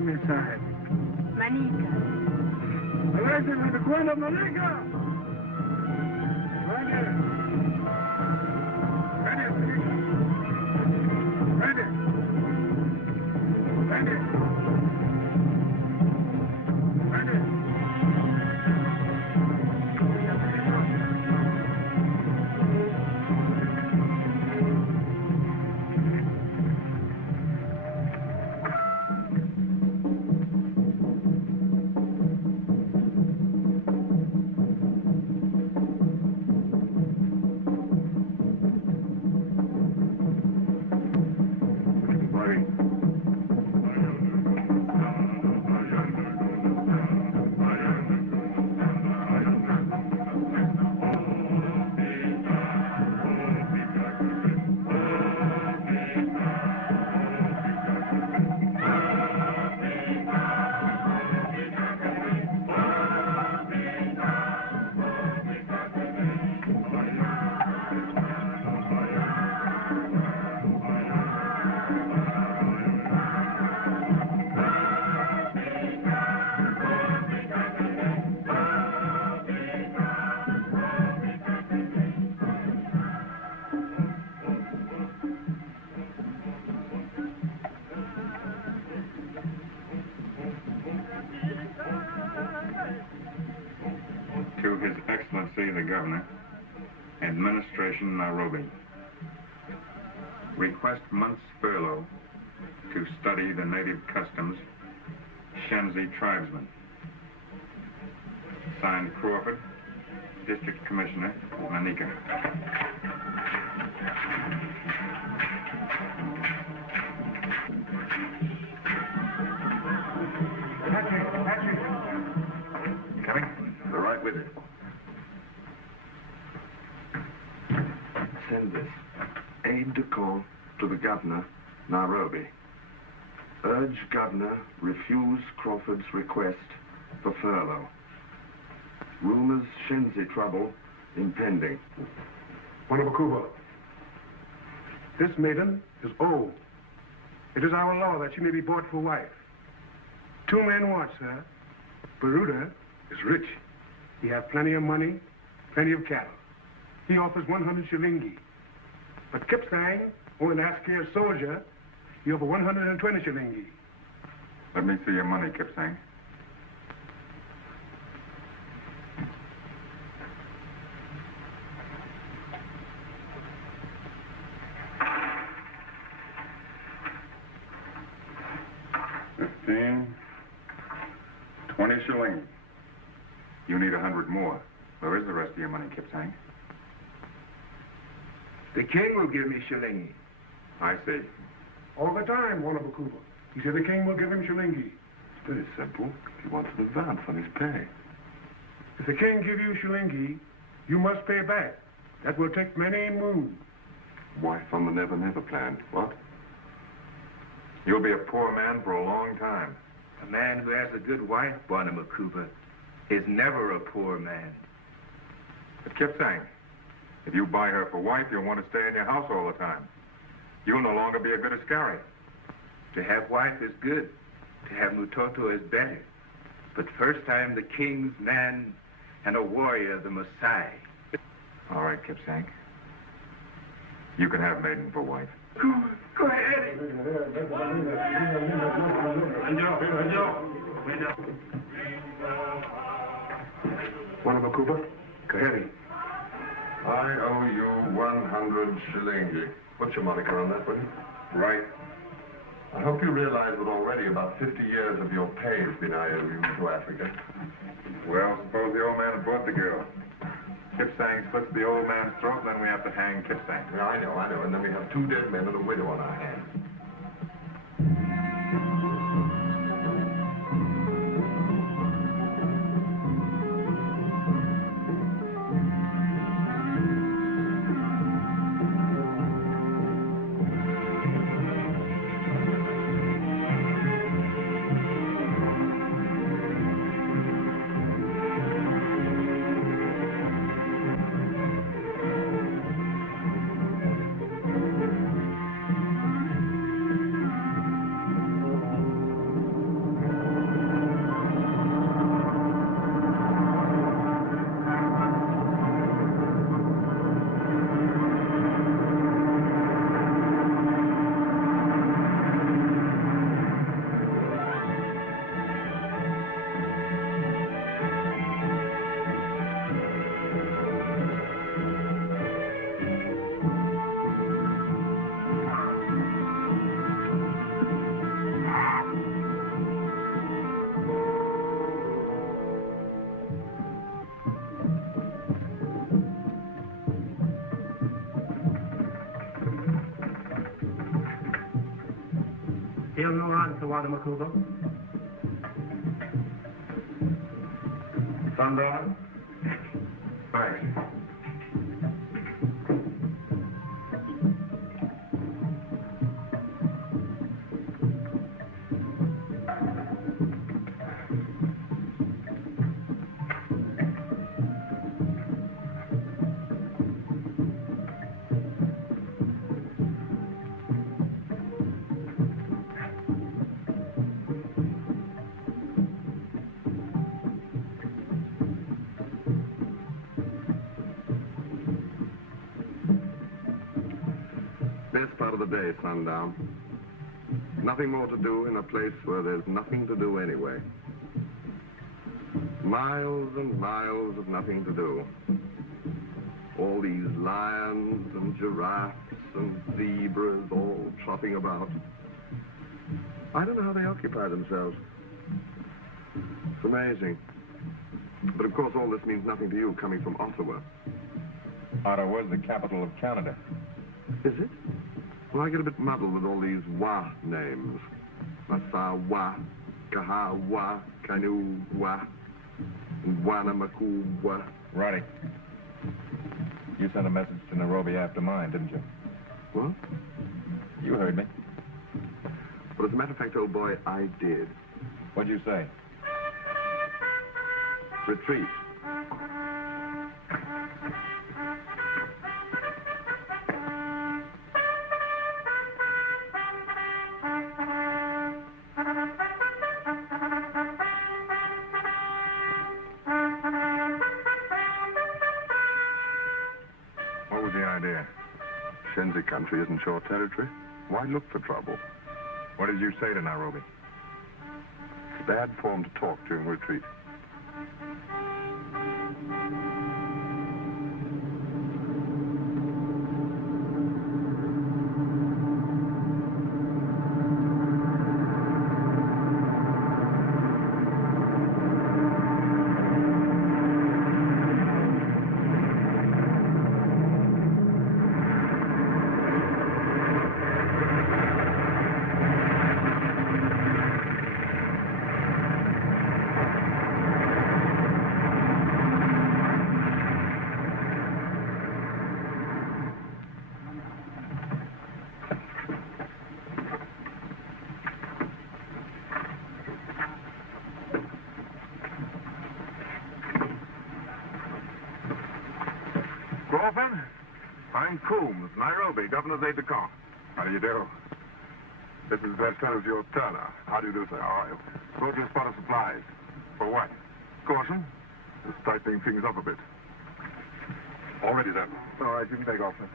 mensaje. Manica. A veces me recuerda, Manica. Vale. Vale, Manica. Vale. Vale. Vale. To His Excellency the Governor, Administration Nairobi. Request month's furlough to study the native customs, Shenzi tribesmen. Signed Crawford, District Commissioner, Manica. Coming? They're right with you. Send this. Aide de camp to the governor, Nairobi. Urge governor refuse Crawford's request for furlough. Rumors Shenzi trouble impending. Wanabakuba, this maiden is old. It is our law that she may be bought for wife. 2 men watch her. Baruda is rich. He has plenty of money, plenty of cattle. He offers 100 shilingi. But Kipsang, only an Askari soldier, he offers 120 shilingi. Let me see your money, Kipsang. $15, 20 shillings. You need 100 more. Where is the rest of your money, Kipsang? The king will give me shilingi. I see. All the time, Wanabakuba. He said the king will give him shilingi. It's very simple. He wants an advance on his pay. If the king give you shilingi, you must pay back. That will take many moons. Wife on the Never Never plan. What? You'll be a poor man for a long time. A man who has a good wife, Wanabakuba, is never a poor man. But Kipsang, if you buy her for wife, you'll want to stay in your house all the time. You'll no longer be a good Askari. To have wife is good. To have Mutoto is better. But first I am the king's man and a warrior, the Maasai. All right, Kipsang. You can have maiden for wife. Go ahead. Wanabakuba? Kaheri. I owe you 100 shilingi. What's your moniker on that, will you? Right. I hope you realize that already about 50 years of your pay has been IOU to Africa. Well, suppose the old man had bought the girl. Kipsang slits the old man's throat, then we have to hang Kipsang. Yeah, I know. And then we have 2 dead men and a widow on our hands. He'll no answer, Wanabakuba. Sundown? Thanks. Best part of the day, Sundown. Nothing more to do in a place where there's nothing to do anyway. Miles and miles of nothing to do. All these lions and giraffes and zebras all trotting about. I don't know how they occupy themselves. It's amazing. But of course all this means nothing to you coming from Ottawa. Ottawa's the capital of Canada. Is it? Well, I get a bit muddled with all these Wa names. Masawa, Kahawa, Kanuwa, and Wanamakuwa. Roddy, you sent a message to Nairobi after mine, didn't you? What? You heard me. Well, as a matter of fact, old boy, I did. What'd you say? Retreat. What was the idea? Shenzi country isn't your territory. Why look for trouble? What did you say to Nairobi? It's bad form to talk during retreat. Crawford, I'm Coombs, Nairobi, Governor's aide-de-camp. How do you do? This is Lieutenant George Turner. How do you do, sir? How are you? Brought you a spot of supplies. For what? Caution. Just tightening things up a bit. All ready, sir. All right, you can take off, sir.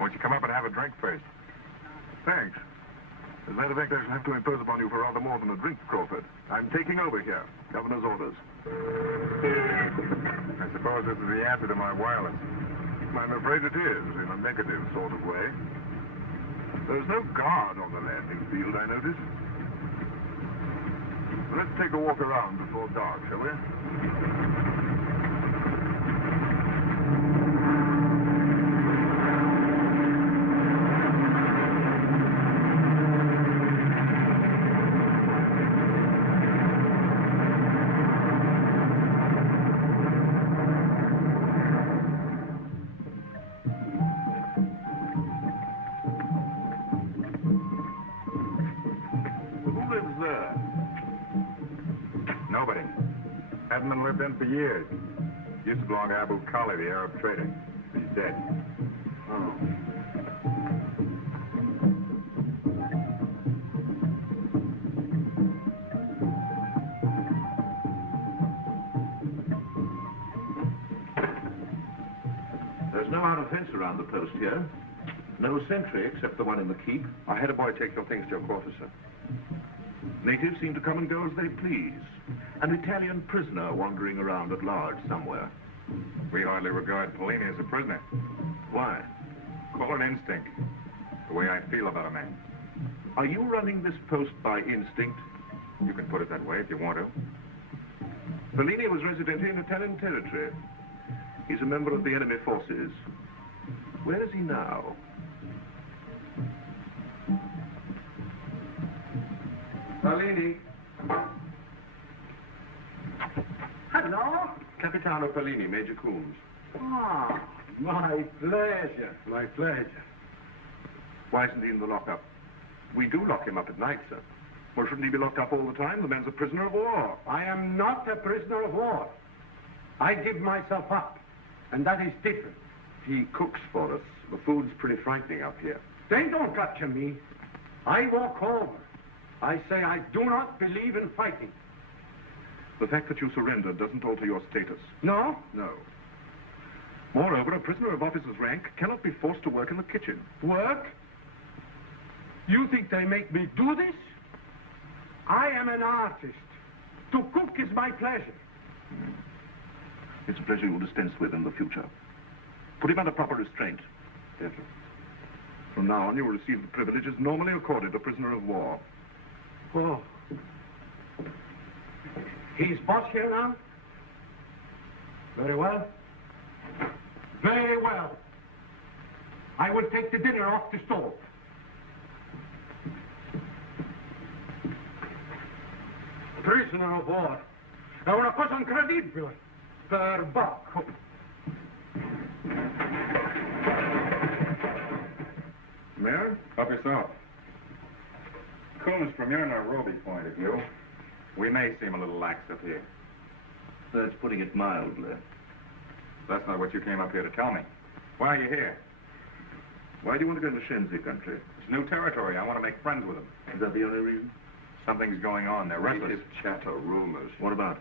Won't you come up and have a drink first? Thanks. As a matter of fact, I shall have to impose upon you for rather more than a drink, Crawford. I'm taking over here. Governor's orders. I suppose this is the answer to my wireless. I'm afraid it is, in a negative sort of way. There's no guard on the landing field, I notice. Let's take a walk around before dark, shall we? Nobody. Hasn't been lived in for years. Used to belong to Abu Khali, the Arab trader. He's dead. Oh. There's no outer fence around the post here. No sentry except the one in the keep. I had a boy take your things to your quarters, sir. Natives seem to come and go as they please. An Italian prisoner wandering around at large somewhere. We hardly regard Pellini as a prisoner. Why? Call it instinct. The way I feel about a man. Are you running this post by instinct? You can put it that way if you want to. Pellini was resident in Italian territory. He's a member of the enemy forces. Where is he now? Pellini. Hello? Capitano Pellini, Major Coombs. Ah, my pleasure. My pleasure. Why isn't he in the lockup? We do lock him up at night, sir. Well, shouldn't he be locked up all the time? The man's a prisoner of war. I am not a prisoner of war. I give myself up, and that is different. He cooks for us. The food's pretty frightening up here. They don't capture me. I walk over. I say I do not believe in fighting. The fact that you surrendered doesn't alter your status. No? No. Moreover, a prisoner of officer's rank cannot be forced to work in the kitchen. Work? You think they make me do this? I am an artist. To cook is my pleasure. It's a pleasure you'll dispense with in the future. Put him under proper restraint. Yes, sir. From now on, you will receive the privileges normally accorded a prisoner of war. Oh. He's boss here now? Very well. Very well. I will take the dinner off the stove. Prisoner of war. È una cosa incredibile. Perbacco. Mayor? Help yourself. Coolness from your Nairobi point of view. We may seem a little lax up here. That's putting it mildly. That's not what you came up here to tell me. Why are you here? Why do you want to go into Shenzi country? It's new territory. I want to make friends with them. Is that the only reason? Something's going on. They're restless. Native chatter, rumors. What about?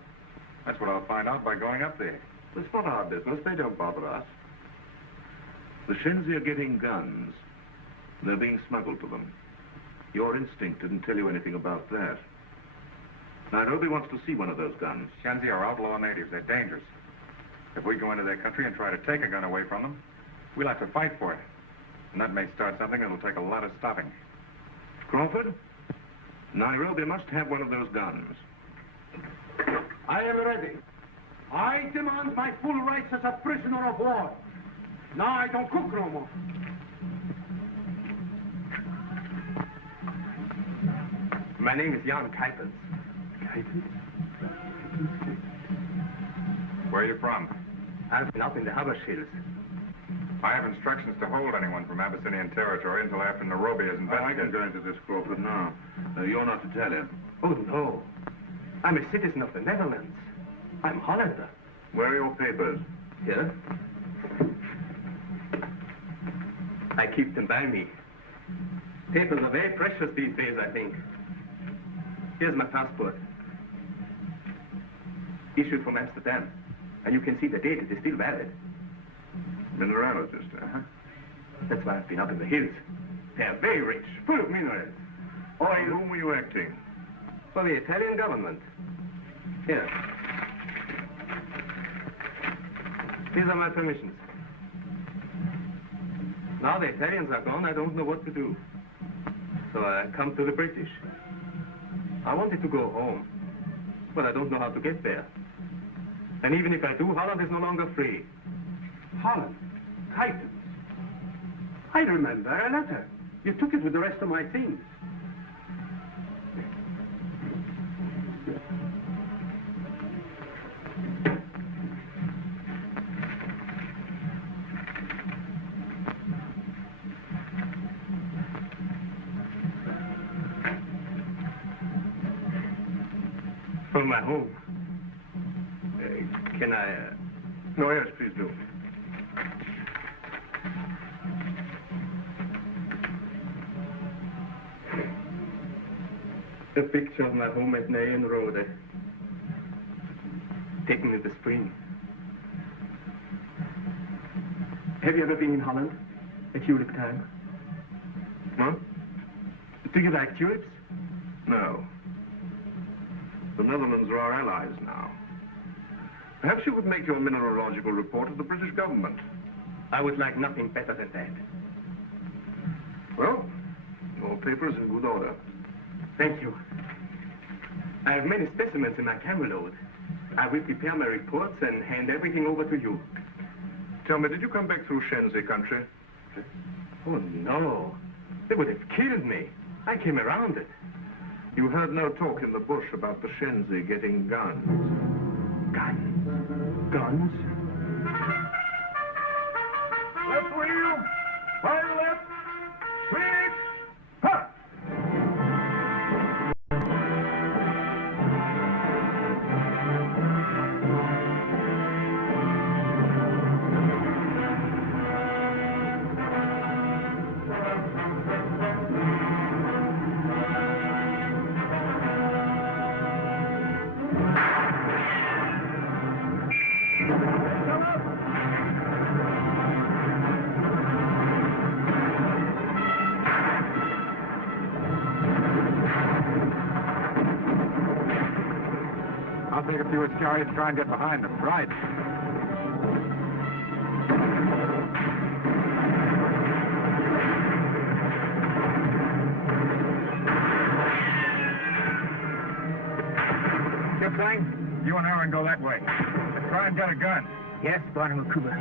That's what I'll find out by going up there. It's not our business. They don't bother us. The Shenzi are getting guns. They're being smuggled to them. Your instinct didn't tell you anything about that. Nairobi wants to see one of those guns. Shenzi are outlaw natives. They're dangerous. If we go into their country and try to take a gun away from them, we'll have to fight for it. And that may start something that'll take a lot of stopping. Crawford, Nairobi must have one of those guns. I am ready. I demand my full rights as a prisoner of war. Now I don't cook no more. My name is Jan Kuipers. Where are you from? I've been up in the Habash Hills. I have instructions to hold anyone from Abyssinian territory until after Nairobi is I can investigated. go into this, Crawford, now. You're not Italian. Oh, no. I'm a citizen of the Netherlands. I'm Hollander. Where are your papers? Here. I keep them by me. Papers are very precious these days, I think. Here's my passport. Issued from Amsterdam. And you can see the date, it is still valid. Mineralogist, huh? That's why I've been up in the hills. They are very rich, full of minerals. For whom were you acting? For the Italian government. Here. These are my permissions. Now the Italians are gone, I don't know what to do. So I come to the British. I wanted to go home, but I don't know how to get there. And even if I do, Holland is no longer free. Holland. Titans. I remember a letter. You took it with the rest of my things. From my home. Can I... No, yes, please do. A picture of my home at Nyenrode. Taken in the spring. Have you ever been in Holland? At tulip time? Huh? Do you like tulips? No. The Netherlands are our allies now. Perhaps you could make your mineralogical report to the British government. I would like nothing better than that. Well, your paper is in good order. Thank you. I have many specimens in my camera load. I will prepare my reports and hand everything over to you. Tell me, did you come back through Shenzi country? Oh, no. They would have killed me. I came around it. You heard no talk in the bush about the Shenzi getting guns. Guns? Guns? Left wheel. Fire left. Switch. Ha! I'll take a few Iscariot to try and get behind them. Right. You and Aaron go that way. But try and get a gun. Yes, Bwana Mkubwa.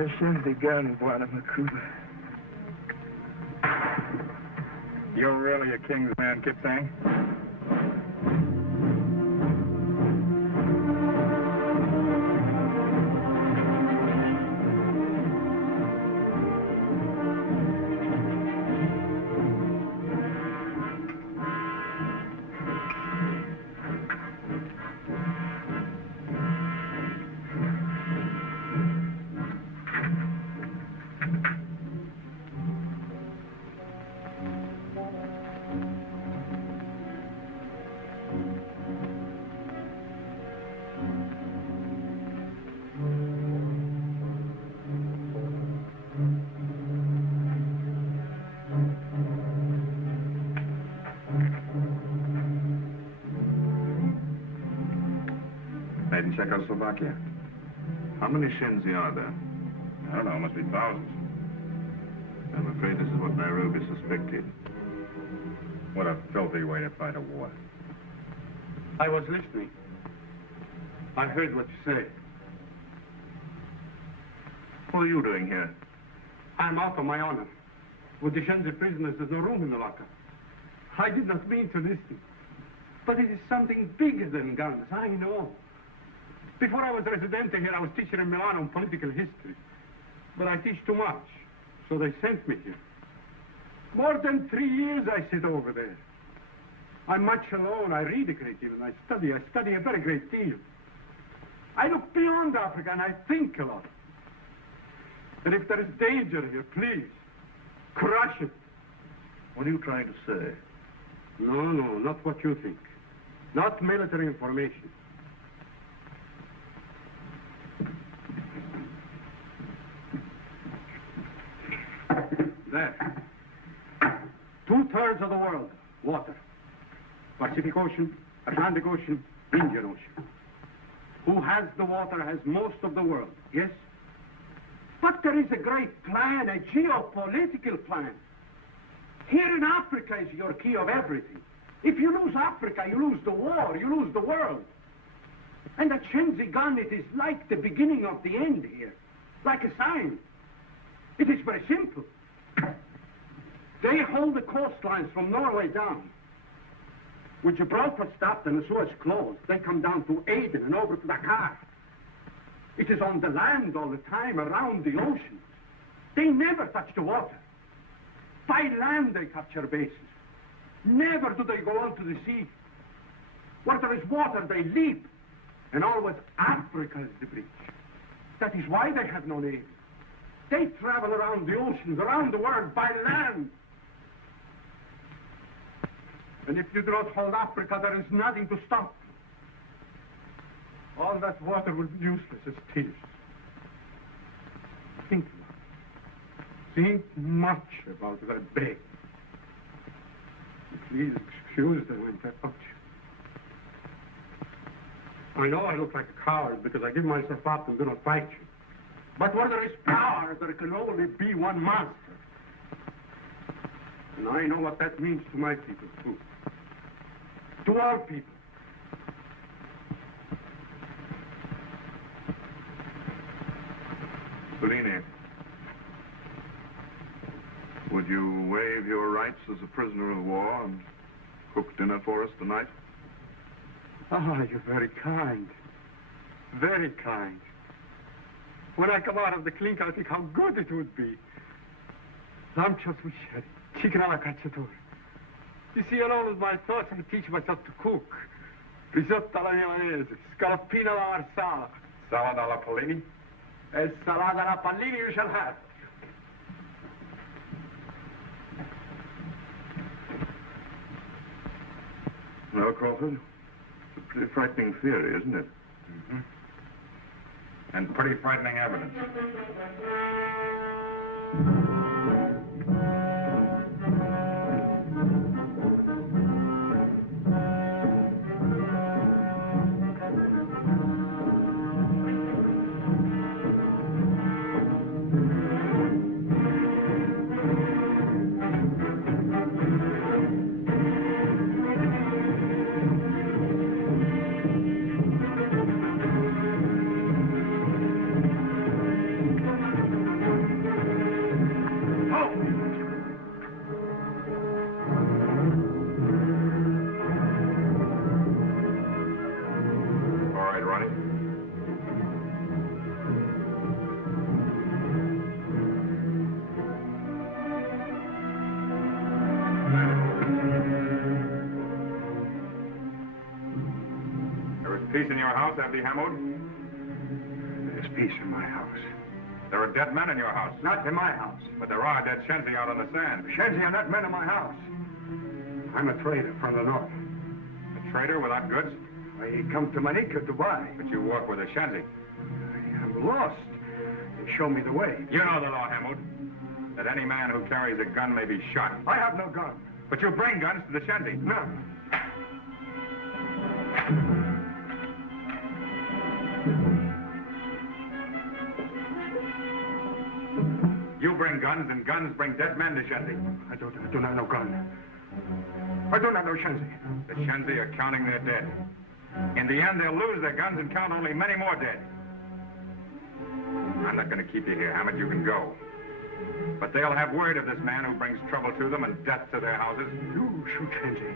Hashem begun, Bwana Mkubwa. You're really a king's man, Kipsang? Made in Czechoslovakia. How many Shenzi are there? I don't know, must be thousands. I'm afraid this is what Nairobi suspected. What a filthy way to fight a war. I was listening. I heard what you say. What are you doing here? I'm out of my honor. With the Shenzi prisoners, there's no room in the locker. I did not mean to listen. But it is something bigger than guns, I know. Before I was resident here, I was teacher in Milan on political history. But I teach too much, so they sent me here. More than 3 years I sit over there. I'm much alone. I read a great deal, and I study a very great deal. I look beyond Africa, and I think a lot. And if there is danger here, please, crush it. What are you trying to say? No, not what you think. Not military information. There. 2/3 of the world, water. Pacific Ocean, Atlantic Ocean, Indian Ocean. Who has the water has most of the world, yes? But there is a great plan, a geopolitical plan. Here in Africa is your key of everything. If you lose Africa, you lose the war, you lose the world. And at Shenzi gun, it is like the beginning of the end here, like a sign. It is very simple. They hold the coastlines from Norway down. With Gibraltar stopped and the Suez closed, they come down to Aden and over to Dakar. It is on the land all the time, around the oceans. They never touch the water. By land they capture bases. Never do they go on to the sea. Where there is water, they leap. And always Africa is the breach. That is why they have no navy. They travel around the oceans, around the world, by land. And if you do not hold Africa, there is nothing to stop. All that water will be useless as tears. Think about it. Think much about it, I beg. Please excuse the interruption. I know I look like a coward because I give myself up and do not fight you. But where there is power, there can only be one master. And I know what that means to my people, too. To all people. Tierney, would you waive your rights as a prisoner of war and cook dinner for us tonight? Ah, you're very kind. Very kind. When I come out of the clink, I'll think how good it would be. Lamb chops with sherry, chicken alla cacciatore. You see, along with my thoughts, I teach myself to cook. Risotto alla milanese, scaloppino alla marsala. Salad alla Polini? E salata alla pallini you shall have. No, Crawford. It's a pretty frightening theory, isn't it? Mm-hmm. And pretty frightening evidence. Peace in your house, Abdi Hamoud? There's peace in my house. There are dead men in your house. Not in my house. But there are dead Shenzi out on the sand. Shenzi are not men in my house. I'm a trader from the north. A trader without goods? I come to Manica to buy. But you work with a Shenzi. I am lost. They show me the way. You know the law, Hamoud. That any man who carries a gun may be shot. I have no gun. But you bring guns to the Shenzi. No. You bring guns, and guns bring dead men to Shenzi. I do not know gun. I do not know Shenzi. The Shenzi are counting their dead. In the end, they'll lose their guns and count only many more dead. I'm not going to keep you here, Hammond. You can go. But they'll have word of this man who brings trouble to them and death to their houses. You shoot Shenzi.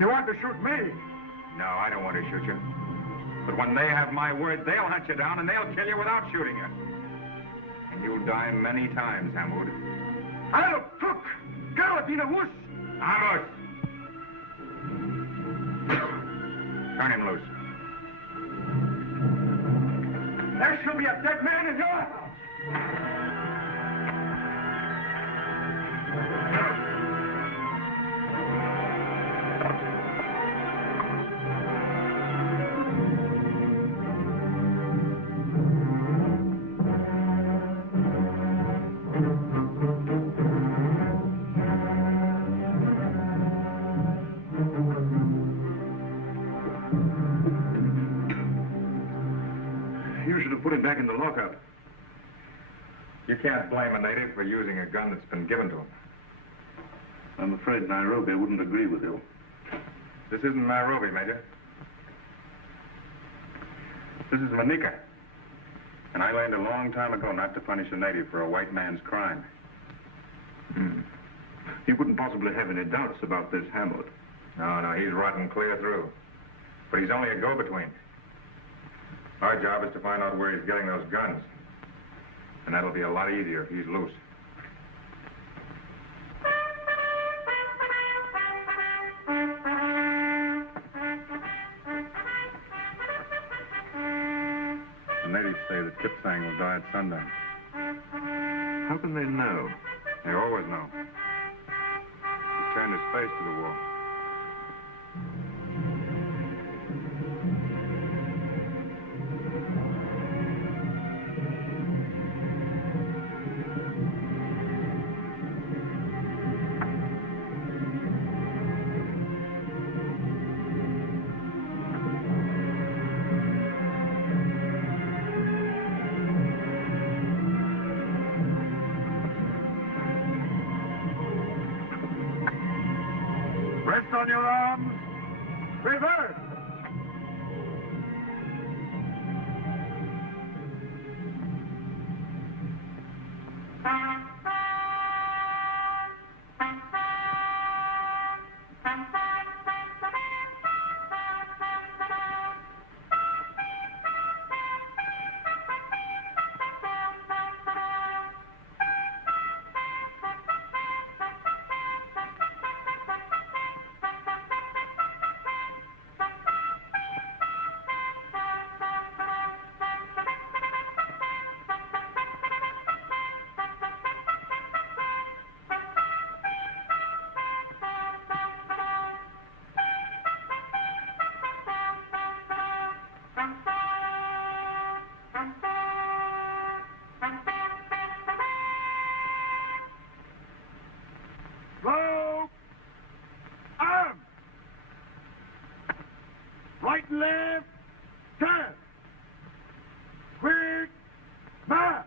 You want to shoot me? No, I don't want to shoot you. But when they have my word, they'll hunt you down and they'll kill you without shooting you. And you'll die many times, Hamoud. I'll cook! Galatina wuss! Amos! Turn him loose. There shall be a dead man in your house! Put him back in the lockup. You can't blame a native for using a gun that's been given to him. I'm afraid Nairobi wouldn't agree with you. This isn't Nairobi, Major. This is Manica. And I learned a long time ago not to punish a native for a white man's crime. You couldn't possibly have any doubts about this Hammond. No, he's rotten clear through. But he's only a go-between. Our job is to find out where he's getting those guns. And that'll be a lot easier if he's loose. The natives say that Kipsang will die at sundown. How can they know? They always know. He turned his face to the wall. on your arms. Reverse. Slow. Arm. Right and left. Turn. Quick. March.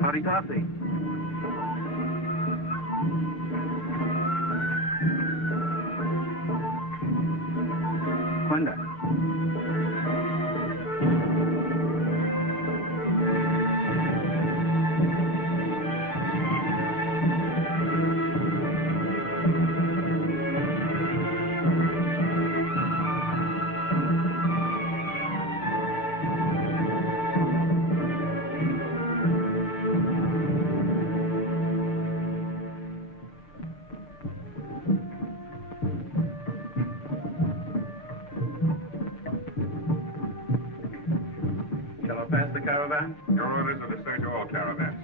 Howdy, Darcy. Wanda. Pass the caravan? Your orders are to search all caravans.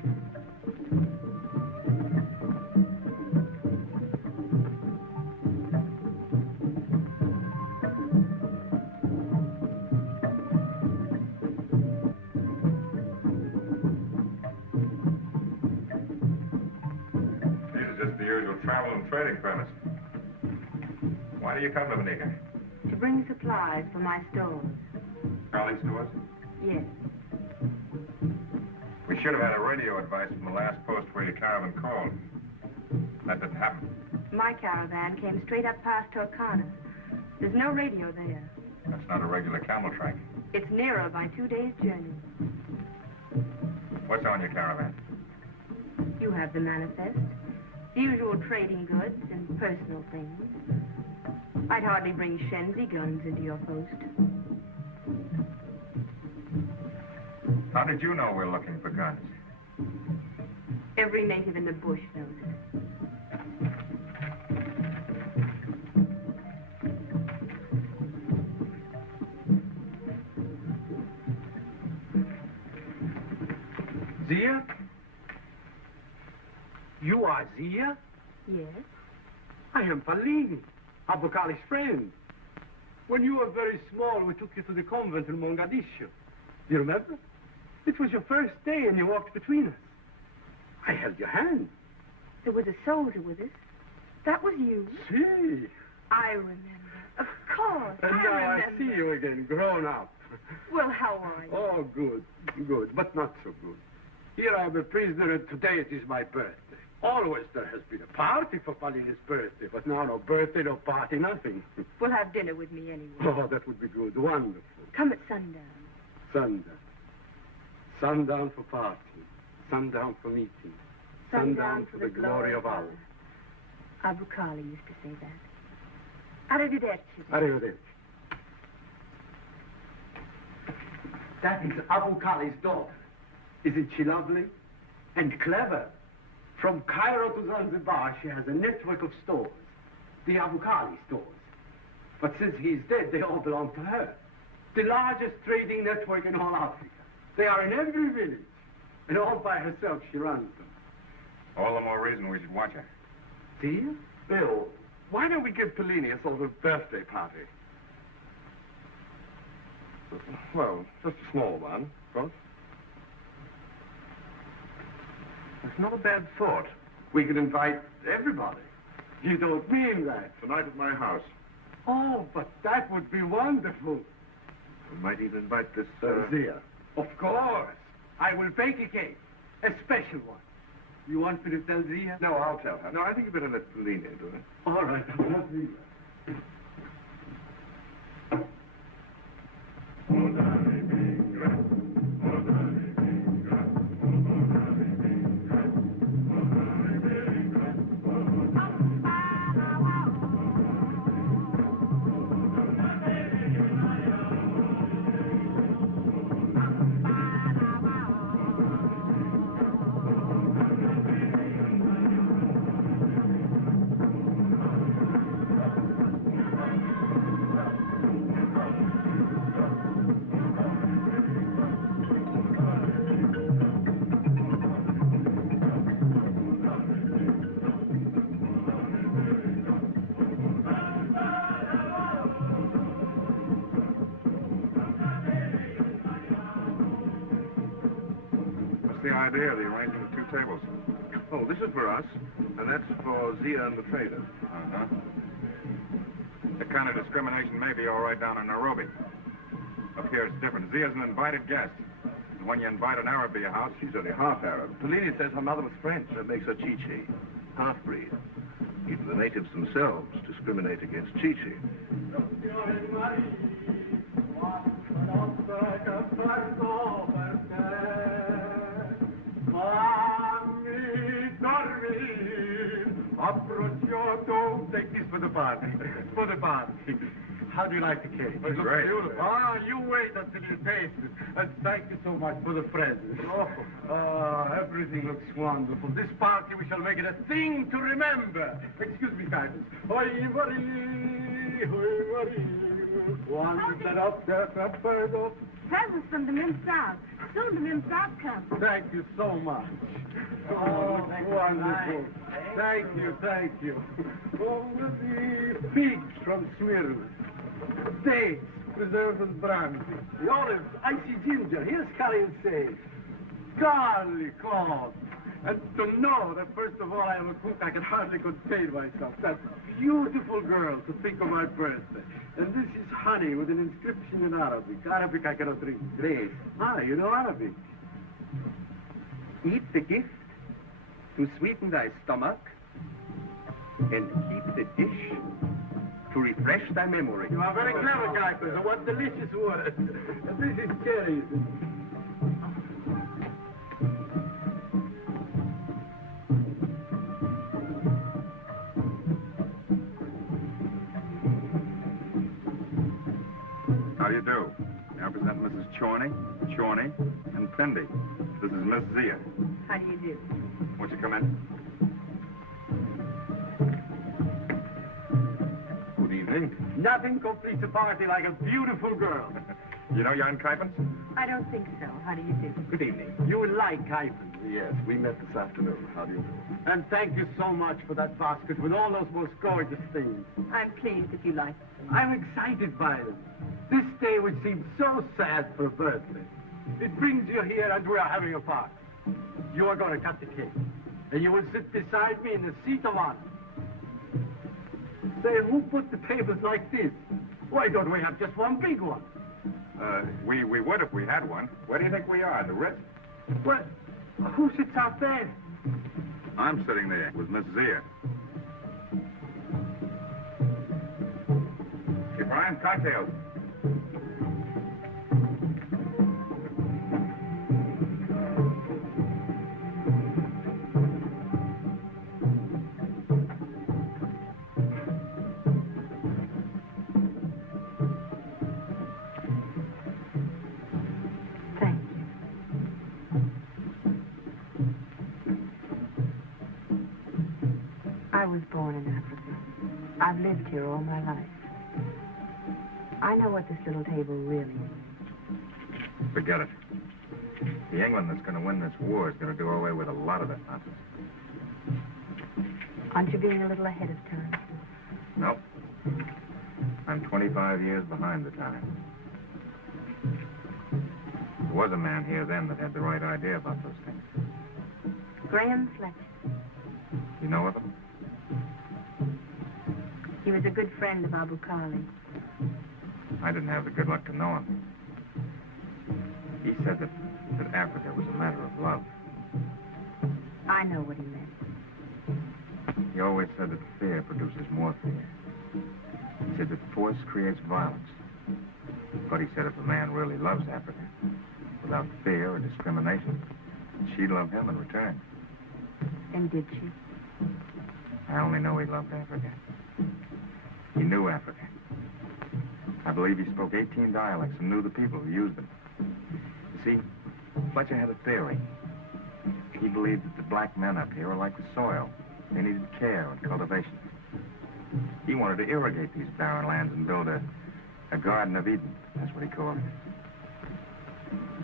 This is just the usual travel and trading premise. Why do you come to Manica? To bring supplies for my stores. Charlie stores? Yes. We should have had a radio advice from the last post where your caravan called. That didn't happen. My caravan came straight up past Torcana. There's no radio there. That's not a regular camel track. It's nearer by 2 days' journey. What's on your caravan? You have the manifest. The usual trading goods and personal things. I'd hardly bring Shenzi guns into your post. How did you know we're looking for guns? Every native in the bush knows it. Zia? You are Zia? Yes? I am Fallini, Abukali's friend. When you were very small, we took you to the convent in Mogadishu. Do you remember? It was your first day and you walked between us. I held your hand. There was a soldier with us. That was you. See. I remember. Of course, And I now remember. I see you again, grown up. Well, how are you? Oh, good, good, but not so good. Here I am a prisoner and today it is my birthday. Always there has been a party for Palini's birthday, but now no birthday, no party, nothing. We'll have dinner with me anyway. Oh, that would be good. Wonderful. Come at sundown. Sundown. Sundown for party. Sundown for meeting. Sundown for the glory of Allah. Abu Khali used to say that. Arrivederci. Arrivederci. That is Abu Khali's daughter. Isn't she lovely? And clever. From Cairo to Zanzibar, she has a network of stores. The Abu Khali stores. But since he's dead, they all belong to her. The largest trading network in all Africa. They are in every village. And all by herself, she runs them. All the more reason we should watch her. See you? Bill, why don't we give Pellini a sort of birthday party? Well, just a small one, of course. It's not a bad thought. We could invite everybody. You don't mean that. Tonight at my house. Oh, but that would be wonderful. We might even invite this, Zia. Of course. I will bake a cake. A special one. You want me to tell Zia? No, I'll tell her. No, I think you better let Pellini do it. All right, I'll tell Zia. Idea, the arranging of two tables. Oh, this is for us, and that's for Zia and the trader. Uh-huh. The kind of discrimination may be all right down in Nairobi. Up here it's different. Zia's an invited guest. And when you invite an Arab to your house, She's only half Arab. Pellini says her mother was French. That makes her Chichi. Half-breed. Even the natives themselves discriminate against Chichi. Take this for the party. For the party. How do you like the cake? It's great. Beautiful. You wait until you taste it. And thank you so much for the present. Everything looks wonderful. This party, we shall make it a thing to remember. Excuse me, kindness. Want to set up there, Fernando? Presents from the Mim South. Soon the Mim South comes. Thank you so much. Oh, wonderful. Thank you. Oh, the pigs from Smyrna. Dates, preserved and brandy. The olives, icy ginger. Here's curry and sage. Garlic, cod. And to know that, first of all, I am a cook, I can hardly contain myself. That beautiful girl to think of my birthday. And this is honey with an inscription in Arabic. Arabic I cannot read. Grace. You know Arabic. Eat the gift to sweeten thy stomach, and keep the dish to refresh thy memory. You are very clever, Kuipers. What delicious words. This is cherries. How do you do? May I present Mrs. Chorney, and Pendy. This is Miss Zia. How do you do? Won't you come in? Good evening. Nothing completes a party like a beautiful girl. You know Jan Kuipers? I don't think so. How do you do? Good evening. You will like Kuipers. Yes, we met this afternoon. How do you do? And thank you so much for that basket with all those most gorgeous things. I'm pleased that you like them. I'm excited by them. This day which seems so sad for a birthday. It brings you here and we are having a party. You are going to cut the cake. And you will sit beside me in the seat of honor. Say, who put the tables like this? Why don't we have just one big one? We would if we had one. Where do you think we are? The Ritz? Well, who sits out there? I'm sitting there with Miss Zia. Hey, Brian, cocktails. I was born in Africa. I've lived here all my life. I know what this little table really is. Forget it. The England that's going to win this war is going to do away with a lot of that nonsense. Aren't you being a little ahead of time? Nope. I'm 25 years behind the time. There was a man here then that had the right idea about those things. Graham Fletcher. You know of him? He was a good friend of Abu Khali. I didn't have the good luck to know him. He said that Africa was a matter of love. I know what he meant. He always said that fear produces more fear. He said that force creates violence. But he said if a man really loves Africa, without fear or discrimination, she'd love him in return. And did she? I only know he loved Africa. He knew Africa. I believe he spoke 18 dialects and knew the people who used them. You see, Fletcher had a theory. He believed that the black men up here are like the soil. They needed care and cultivation. He wanted to irrigate these barren lands and build a Garden of Eden. That's what he called it.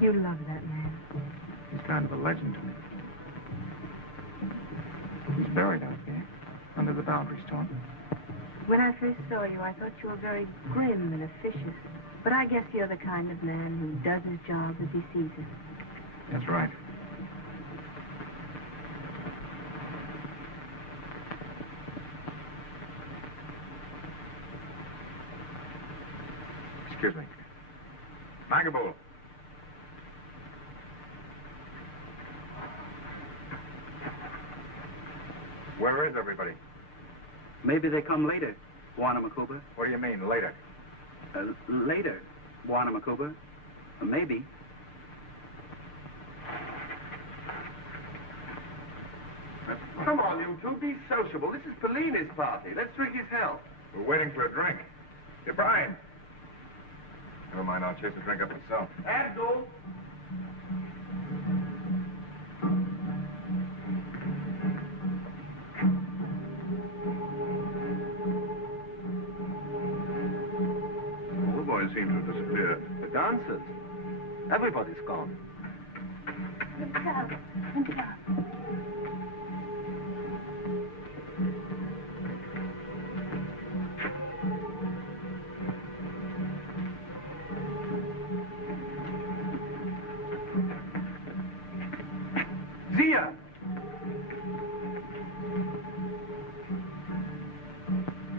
You love that man. He's kind of a legend to me. He's buried out there, under the boundary stone. When I first saw you, I thought you were very grim and officious. But I guess you're the kind of man who does his job as he sees it. That's right. Excuse me. Cabot. Where is everybody? Maybe they come later, Bwana Makuba. What do you mean, later? Later, Bwana Makuba. Maybe. Come on, you two, be sociable. This is Pellini's party. Let's drink his health. We're waiting for a drink. Hey, Brian. Never mind, I'll chase a drink up myself. Abdul. All the boys seem to have disappeared. The dancers. Everybody's gone. Zia!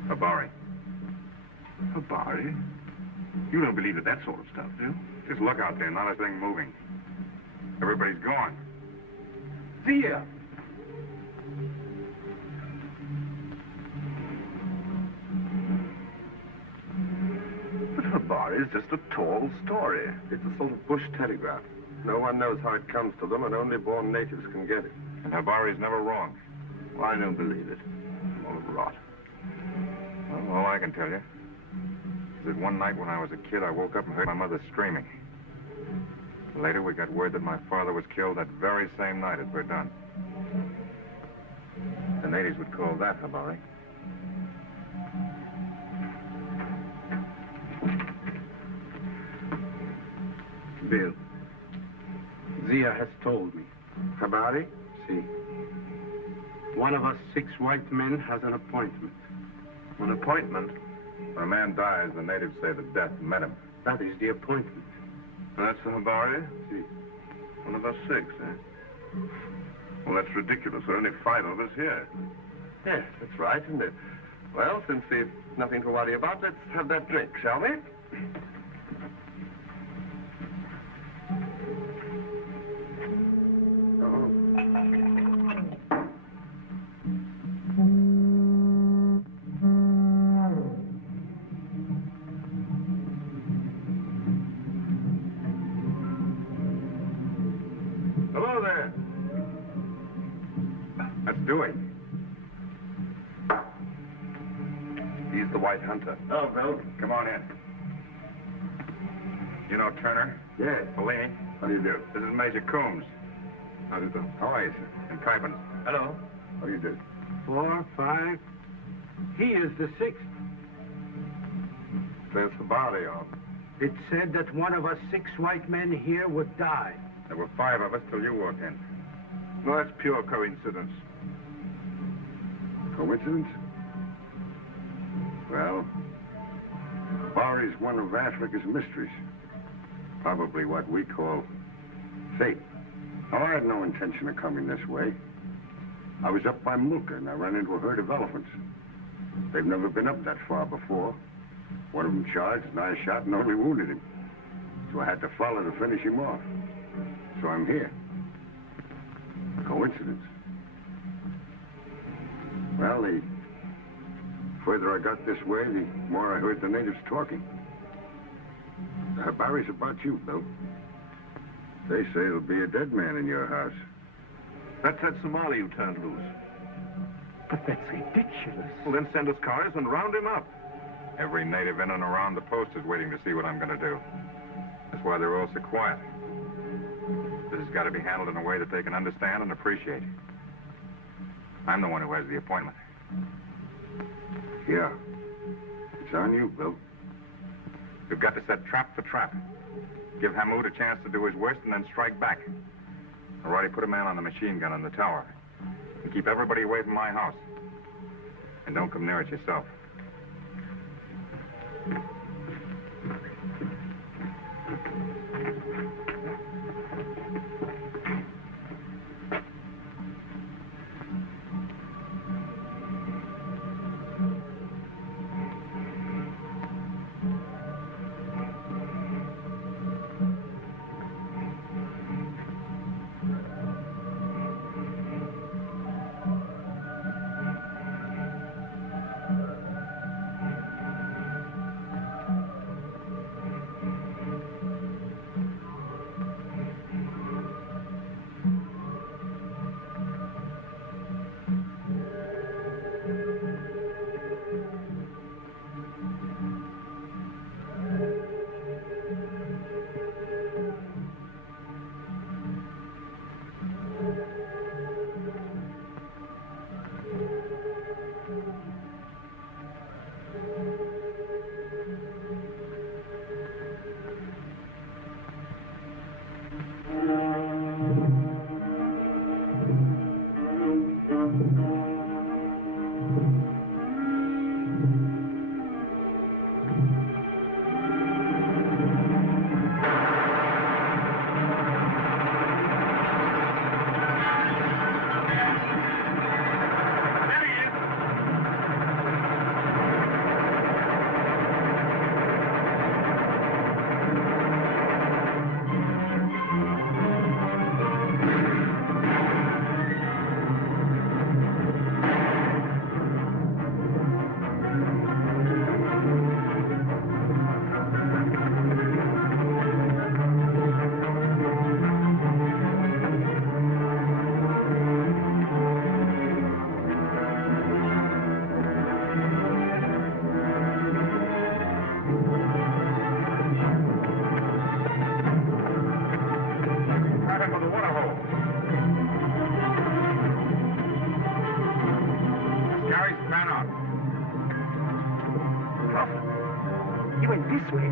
Barré. Barré? You don't believe that sort of stuff, do you? Just look out there, not a thing moving. Everybody's gone. Zia! But Barré is just a tall story. It's a sort of bush telegraph. No one knows how it comes to them, and only born natives can get it. And Barré's never wrong. Well, I don't believe it. All rot. Well, all I can tell you is that one night when I was a kid, I woke up and heard my mother screaming. Later, we got word that my father was killed that very same night at Verdun. The natives would call that Barré. Bill, Zia has told me. Barré? See, one of us 6 white men has an appointment. An appointment? When a man dies, the natives say that death met him. That is the appointment. That's for Barré? See. One of us 6, eh? Well, that's ridiculous. There are only 5 of us here. Yes, that's right, isn't it? Well, since we've nothing to worry about, let's have that drink, shall we? the White Hunter. Oh, Bill. Come on in. You know Turner? Yes. Bellini? How do you do? This is Major Coombs. How do you do? How are you, sir? And Piper. Hello. How do you do? 4, 5. He is the 6th. There's the body on. It said that one of us 6 white men here would die. There were 5 of us till you walked in. No, that's pure coincidence. Coincidence? Well, Barré's one of Africa's mysteries. Probably what we call fate. Now, I had no intention of coming this way. I was up by Mulka, and I ran into a herd of elephants. They've never been up that far before. One of them charged, and I shot and only wounded him. So I had to follow to finish him off. So I'm here. Coincidence. Well, the further I got this way, the more I heard the natives talking. Barry's about you, Bill. They say there'll be a dead man in your house. That's that Somali you turned loose. But that's ridiculous. Well, then send us cars and round him up. Every native in and around the post is waiting to see what I'm going to do. That's why they're all so quiet. This has got to be handled in a way that they can understand and appreciate. I'm the one who has the appointment. Yeah. It's on you, Bill. You've got to set trap for trap. Give Hamoud a chance to do his worst and then strike back. Alrighty, put a man on the machine gun on the tower. And keep everybody away from my house. And don't come near it yourself. He went this way.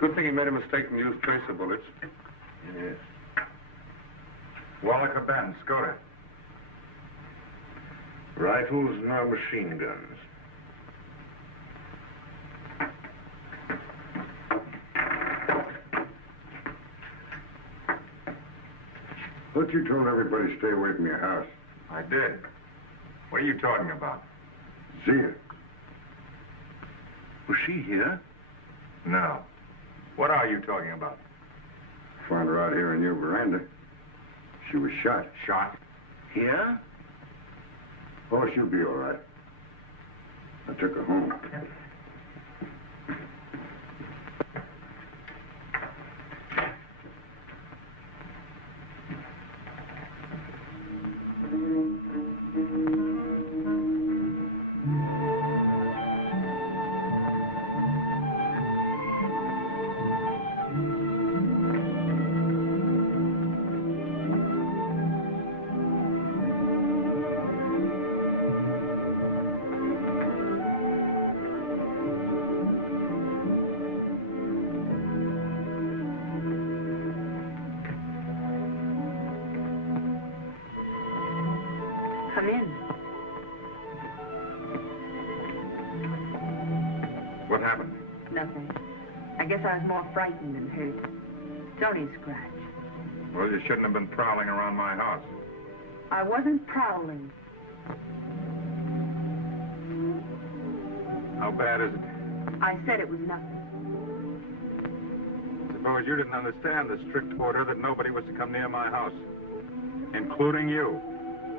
Good thing he made a mistake and used tracer bullets. Yes. Wallaka Ben, Skoda. Rifles, no machine guns. But you told everybody to stay away from your house. I did. What are you talking about? Zia. Was she here? No. What are you talking about? Found her out here in your veranda. She was shot. Shot? Here? Oh, she'll be all right. I took her home. Come in. What happened? Nothing. I guess I was more frightened than hurt. It's only a scratch. Well, you shouldn't have been prowling around my house. I wasn't prowling. How bad is it? I said it was nothing. Suppose you didn't understand the strict order that nobody was to come near my house, including you.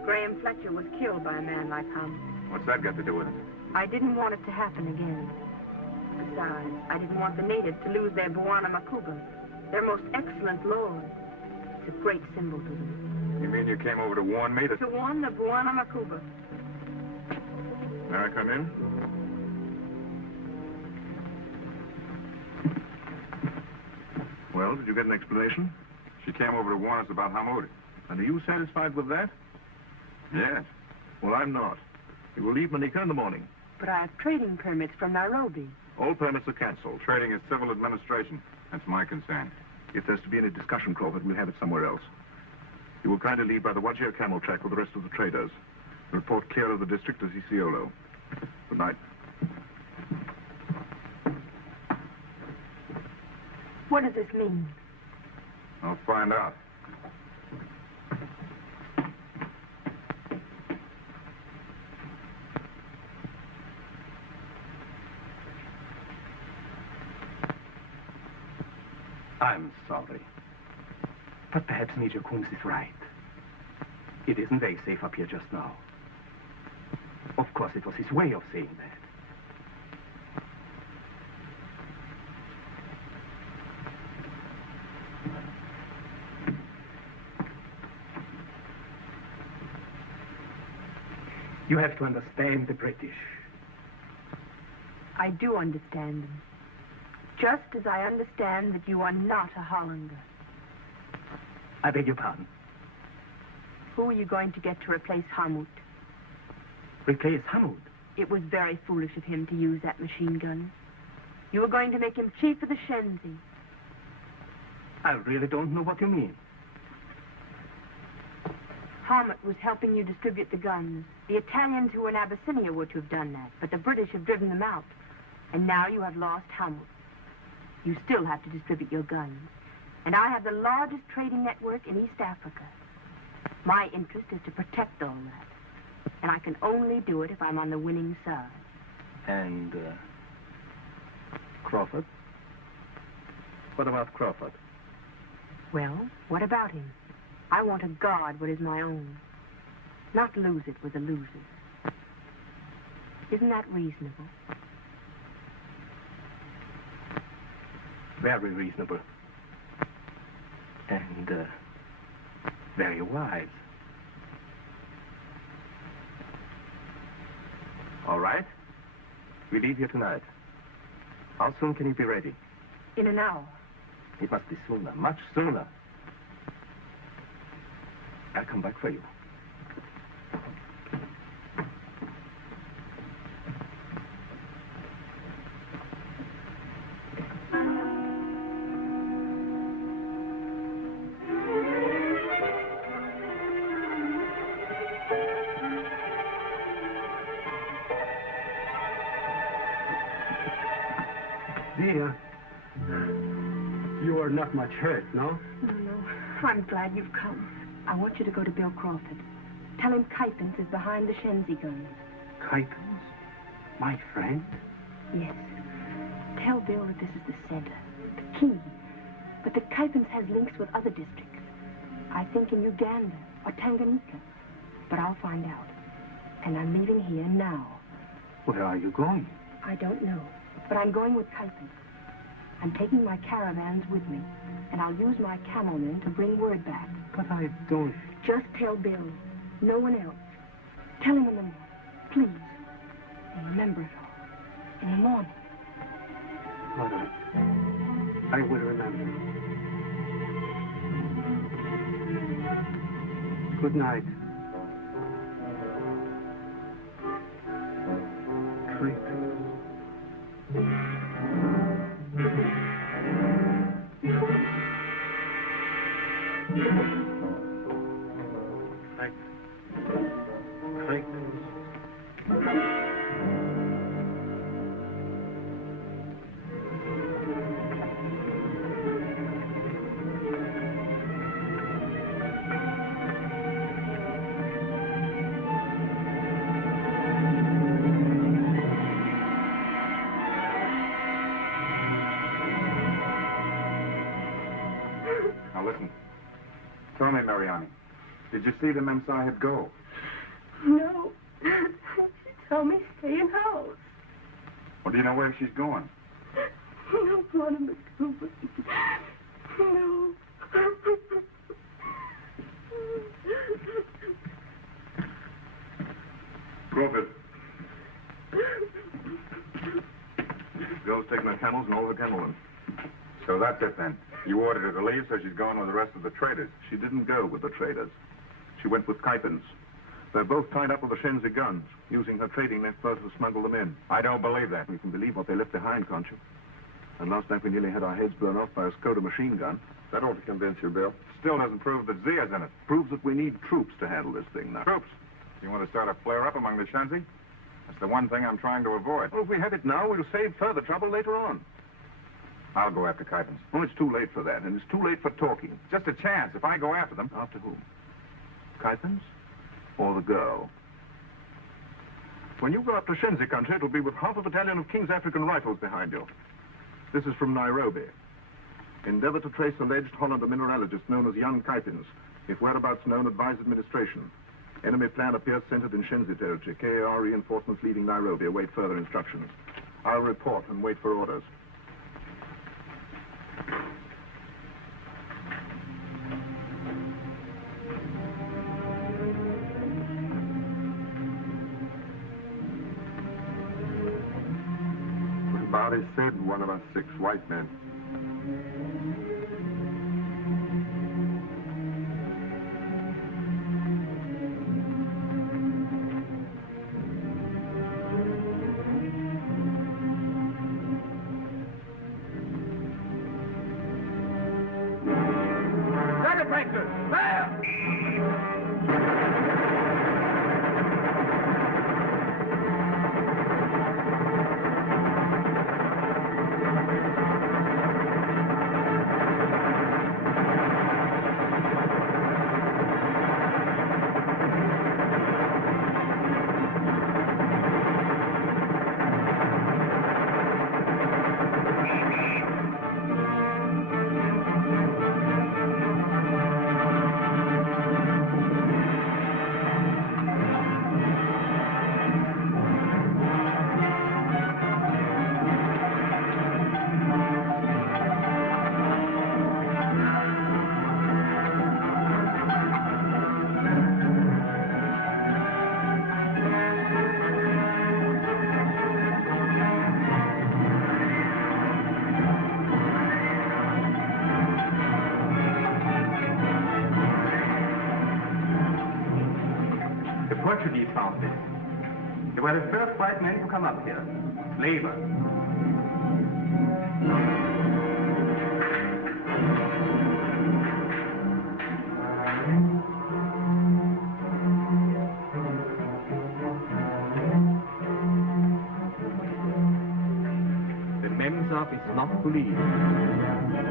Graham Fletcher was killed by a man like him. What's that got to do with it? I didn't want it to happen again. Besides, I didn't want the natives to lose their Bwana Makuba, their most excellent lord. It's a great symbol to them. You mean you came over to warn me to... To warn the Bwana Makuba. May I come in? Well, did you get an explanation? She came over to warn us about Hamoud. And are you satisfied with that? Yes. Well, I'm not. We will leave Manika in the morning. But I have trading permits from Nairobi. All permits are cancelled. Trading is civil administration. That's my concern. If there's to be any discussion, Crawford, we'll have it somewhere else. You will kindly leave by the Wajir camel track with the rest of the traders. Report clear of the district to Isiolo. Good night. What does this mean? I'll find out. I'm sorry. But perhaps Major Coombs is right. It isn't very safe up here just now. Of course, it was his way of saying that. You have to understand the British. I do understand them. Just as I understand that you are not a Hollander. I beg your pardon. Who are you going to get to replace Hamoud? Replace Hamoud? It was very foolish of him to use that machine gun. You were going to make him chief of the Shenzi. I really don't know what you mean. Hamoud was helping you distribute the guns. The Italians who were in Abyssinia were to have done that, but the British have driven them out. And now you have lost Hamoud. You still have to distribute your guns. And I have the largest trading network in East Africa. My interest is to protect all that. And I can only do it if I'm on the winning side. And, Crawford? What about Crawford? Well, what about him? I want to guard what is my own. Not lose it with the losers. Isn't that reasonable? Very reasonable. And, very wise. All right. We leave here tonight. How soon can you be ready? In an hour. It must be sooner, much sooner. I'll come back for you. Zia, you are not much hurt, no? No. I'm glad you've come. I want you to go to Bill Crawford. Tell him Kuypens is behind the Shenzi guns. Kuypens? My friend? Yes. Tell Bill that this is the center, the key, but that Kuypens has links with other districts. I think in Uganda or Tanganyika. But I'll find out. And I'm leaving here now. Where are you going? I don't know, but I'm going with Kuypens. I'm taking my caravans with me, and I'll use my camel men to bring word back. But I don't... Just tell Bill. No one else. Tell him in the morning, please. And remember it all. In the morning. All right. I will remember. Good night. Now listen. Tell me, Mariani, did you see the Mem Sahib go? No. She told me stay in house. Well, do you know where she's going? No, Monica. No. Crawford. Bill's taking her camels and all her camelmen. So that's it then. You ordered her to leave, so she's going with the rest of the traders. She didn't go with the traders. She went with Kuypens. They're both tied up with the Shenzi guns, using her trading network to smuggle them in. I don't believe that. You can believe what they left behind, can't you? And last night we nearly had our heads blown off by a Skoda machine gun. That ought to convince you, Bill. Still doesn't prove that Zia's in it. Proves that we need troops to handle this thing now. Troops? You want to start a flare-up among the Shenzi? That's the one thing I'm trying to avoid. Well, if we have it now, we'll save further trouble later on. I'll go after Kuypens. Oh, it's too late for that, and it's too late for talking. Just a chance. If I go after them... After whom? Kuypens? Or the girl? When you go up to Shenzi country, it'll be with half a battalion of King's African Rifles behind you. This is from Nairobi. Endeavor to trace alleged Hollander mineralogist known as young Kuypens. If whereabouts known, advise administration. Enemy plan appears centered in Shenzi territory. KAR reinforcements leaving Nairobi. Await further instructions. I'll report and wait for orders. Barré said one of us 6 white men. Portuguese found this. They were the first white men to come up here. Slavers. The Mem enough is not to leave.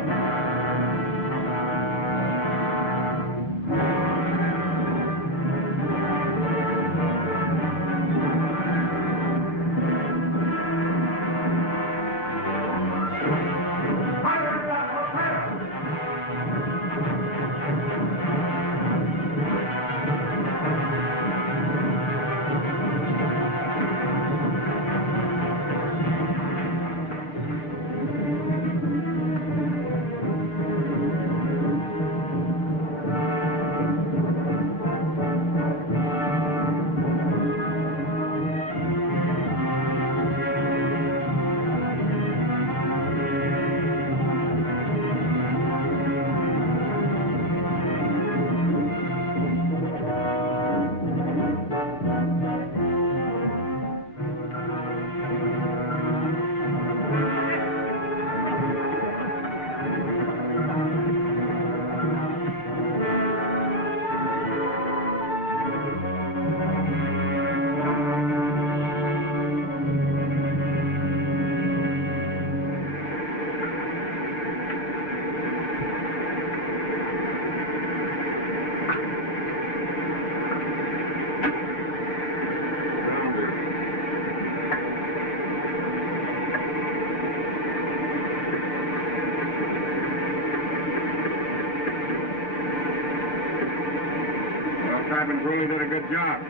Cabot's really did a good job.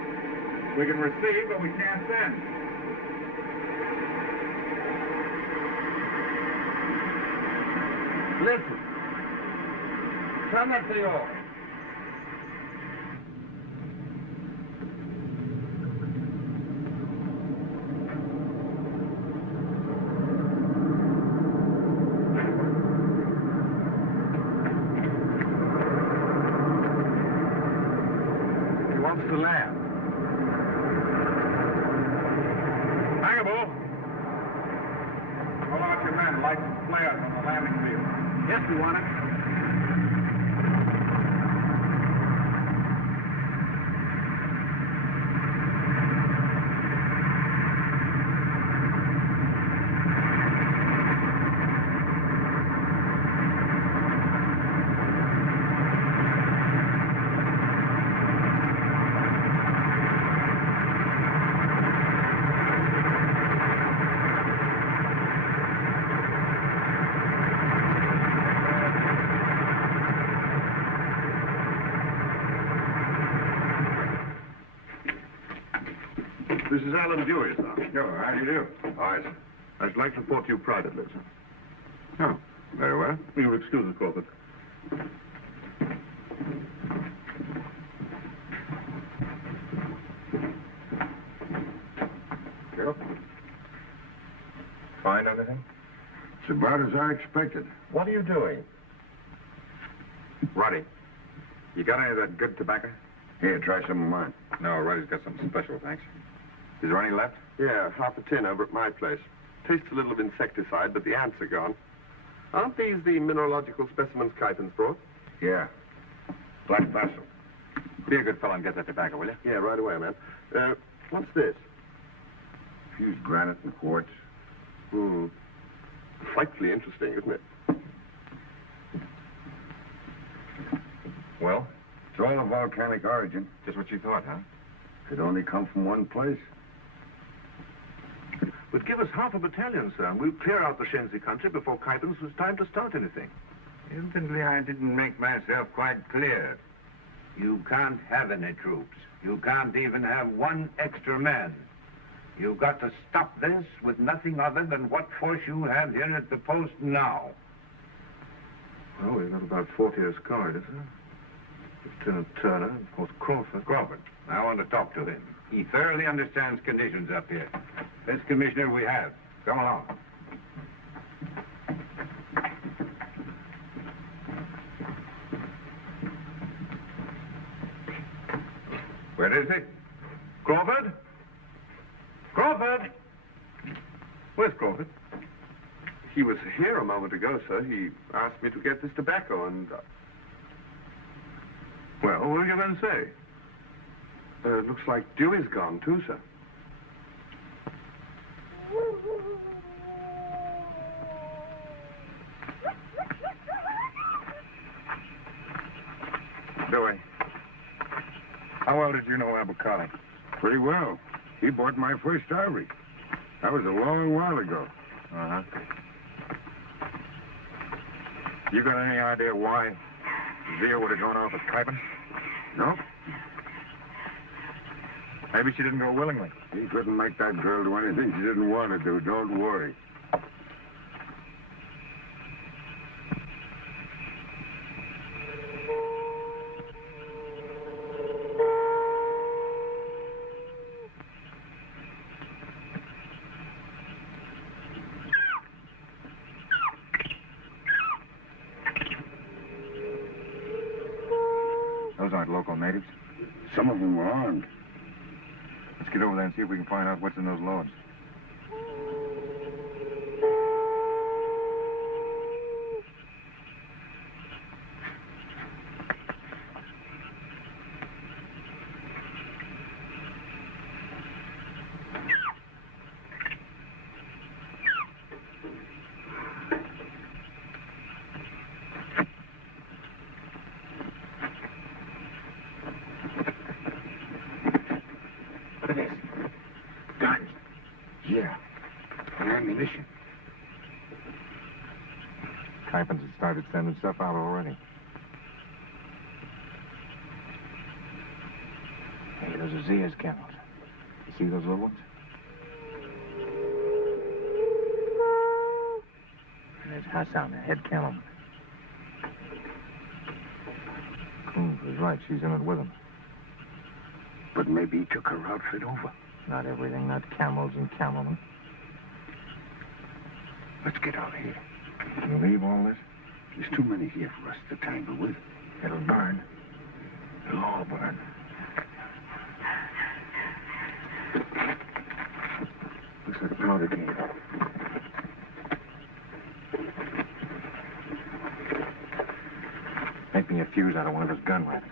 We can receive, but we can't send. Listen. Turn that thing off. To land. Cabot! Call out your men, light some flares on the landing field. Yes, we want it. This is Alan Dewey, sir. Sure, how do you do? Hi, sir. I'd like to report to you privately, sir. Oh, very well. You'll excuse us, Crawford. Sure. Find anything? It's about as I expected. What are you doing? Roddy, you got any of that good tobacco? Here, try some of mine. No, Roddy's got something special, thanks. Is there any left? Yeah, half a tin over at my place. Tastes a little of insecticide, but the ants are gone. Aren't these the mineralogical specimens Kypins brought? Yeah. Black basil. Be a good fellow and get that tobacco, will you? Yeah, right away, man. What's this? Fused granite and quartz. Frightfully interesting, isn't it? Well, It's all of volcanic origin. just what you thought, huh? Could only come from one place. But give us half a battalion, sir, and we'll clear out the Shenzi country before Kypins was time to start anything. Evidently, I didn't make myself quite clear. You can't have any troops. You can't even have one extra man. You've got to stop this with nothing other than what force you have here at the post now. Well, we've got about 40 escort, isn't it? Lieutenant Turner, and of course Crawford. Crawford, I want to talk to him. He thoroughly understands conditions up here. Best commissioner we have. Come along. Where is he? Crawford? Crawford! Where's Crawford? He was here a moment ago, sir. He asked me to get this tobacco, and... Well, what are you going to say? It looks like Dewey's gone, too, sir. Pretty well. He bought my first ivory. That was a long while ago. Uh-huh. You got any idea why Zia would have gone off with Piper? No. Maybe she didn't go willingly. He couldn't make that girl do anything she didn't want to do. Don't worry. Those aren't local natives. Some of them were armed. Let's get over there and see if we can find out what's in those loads. Kypens had started sending stuff out already. Hey, those are Zia's camels. You see those little ones? And there's Hassan, the head cattleman. Coombs was right. She's in it with him. But maybe he took her outfit over. Not everything, not camels and camelmen. Let's get out of here. You leave all this? There's too many here for us to tangle with. It'll burn. It'll all burn. Looks like powder came. Make me a fuse out of one of those gun wrappers.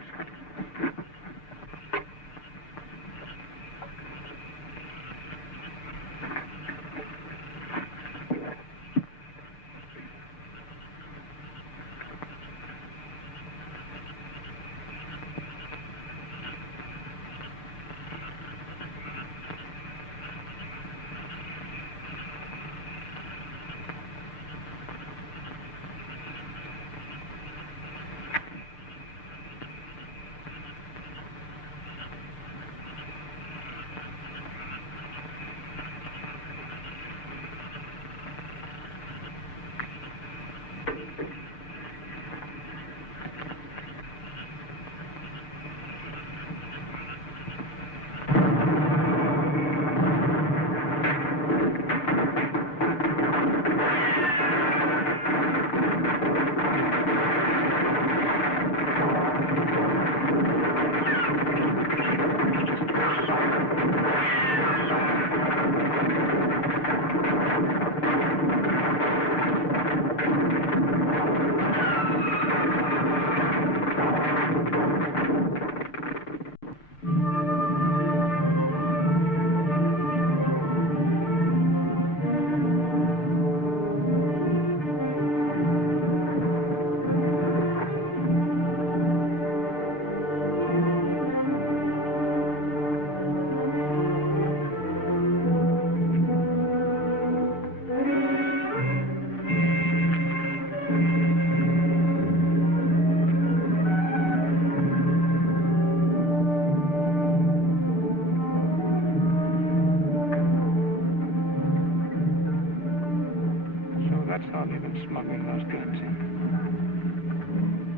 Smuggling those guns in.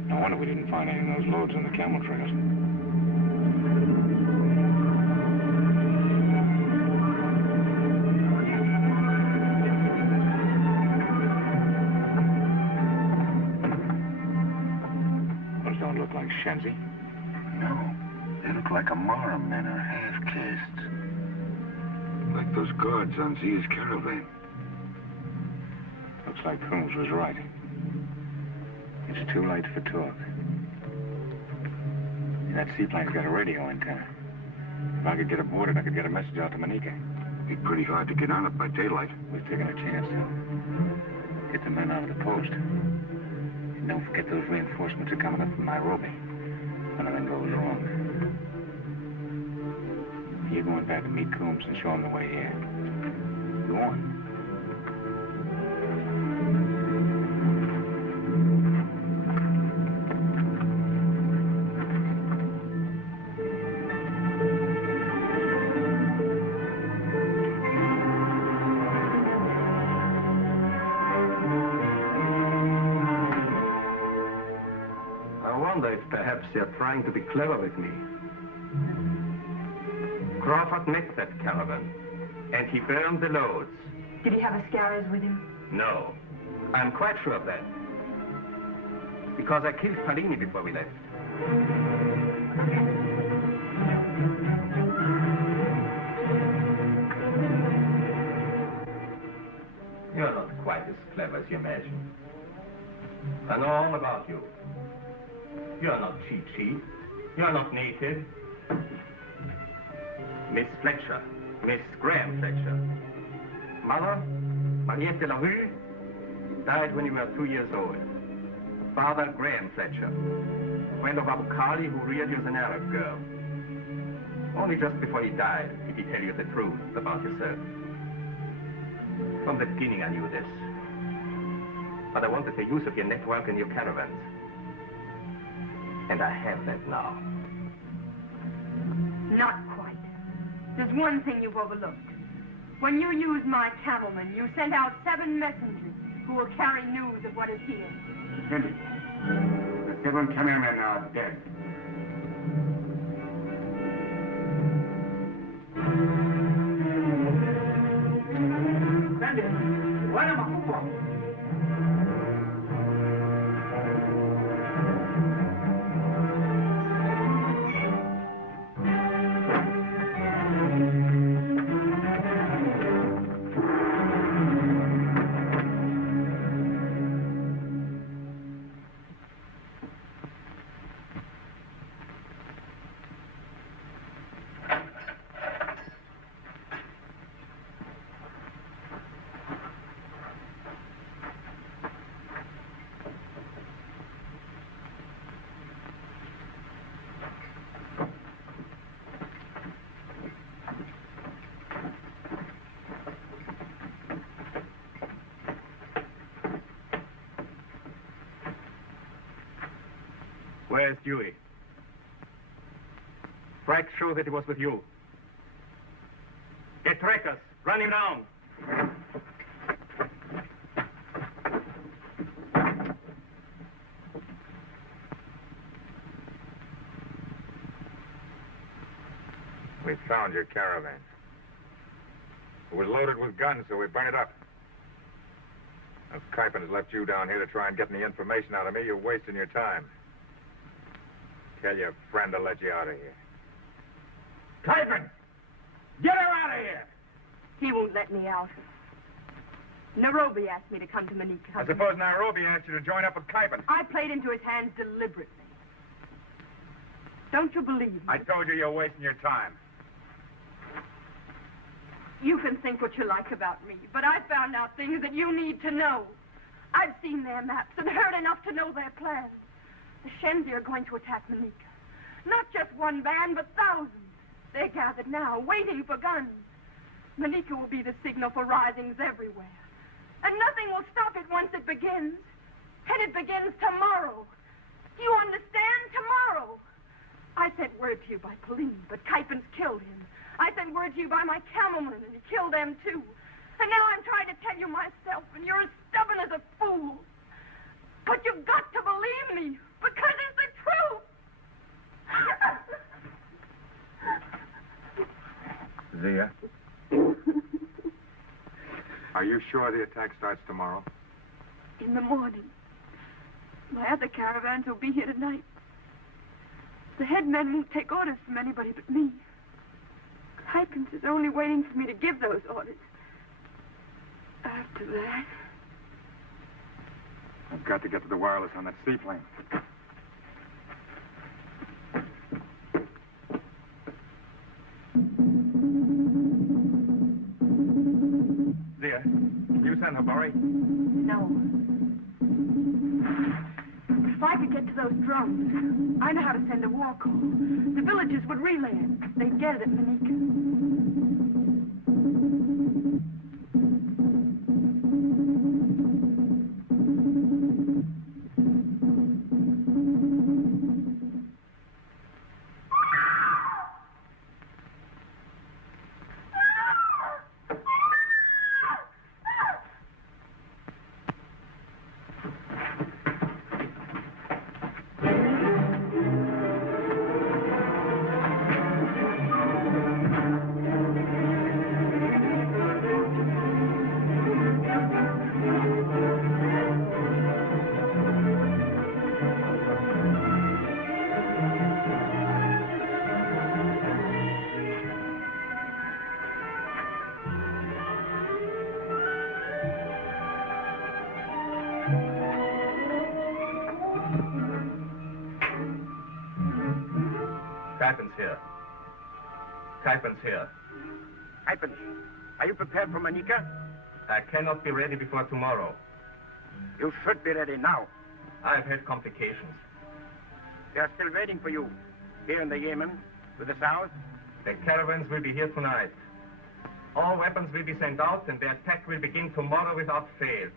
No wonder we didn't find any of those loads on the camel trails. Those don't look like Shenzi. No. They look like Amara men or half-castes. Like those guards on Zia's caravan. Looks like Coombs was right. It's too late for talk. That seaplane's got a radio antenna. If I could get aboard it, I could get a message out to Manika. Be pretty hard to get on it by daylight. We've taken a chance, though. Get the men out of the post. And don't forget those reinforcements are coming up from Nairobi. If anything goes wrong. you're going back to meet Coombs and show him the way here. Go on. Perhaps you're trying to be clever with me. Crawford met that caravan, and he burned the loads. Did he have a scarers with him? No. I'm quite sure of that. Because I killed Palini before we left. You're not quite as clever as you imagine. I know all about you. You're not cheat. You're not naked. Miss Fletcher. Miss Graham Fletcher. Mother, Mariette de la Rue, died when you were 2 years old. Father, Graham Fletcher. Friend of Abu Khali, who reared you as an Arab girl. Only just before he died did he tell you the truth about yourself. From the beginning I knew this. But I wanted the use of your network and your caravans. And I have that now. Not quite. There's one thing you've overlooked. When you used my cavalmen, you sent out 7 messengers who will carry news of what is here. Cindy, the 7 cameramen are dead. Sandy, where am I? Where's Dewey? Frank, show that he was with you. Get trackers. Run him down. We found your caravan. It was loaded with guns, so we burned it up. If Kuiper has left you down here to try and get any information out of me, you're wasting your time. Tell your friend to let you out of here. Kuiper! Get her out of here! He won't let me out. Nairobi asked me to come to Manika. I suppose Nairobi asked you to join up with Kuiper. I played into his hands deliberately. Don't you believe me? I told you you're wasting your time. You can think what you like about me, but I found out things that you need to know. I've seen their maps and heard enough to know their plans. The Shenzi are going to attack Manika. Not just one band, but thousands. They're gathered now, waiting for guns. Manika will be the signal for risings everywhere. And nothing will stop it once it begins. And it begins tomorrow. Do you understand? Tomorrow. I sent word to you by Pauline, but Kuiper's killed him. I sent word to you by my camelman, and he killed them too. And now I'm trying to tell you myself, and you're as stubborn as a fool. But you've got to believe me, because it's the truth. Zia? Are you sure the attack starts tomorrow? In the morning. My other caravans will be here tonight. The headmen won't take orders from anybody but me. Hypens is only waiting for me to give those orders. After that... I've got to get to the wireless on that seaplane. Zia, can you send Habari? No. If I could get to those drones, I know how to send a war call. The villagers would relay it. They'd get it at Manika. Kuypens here. Kuypens here. Kuypens, are you prepared for Manica? I cannot be ready before tomorrow. You should be ready now. I've had complications. They are still waiting for you. Here in the Yemen, with the South. The caravans will be here tonight. All weapons will be sent out, and the attack will begin tomorrow without fail.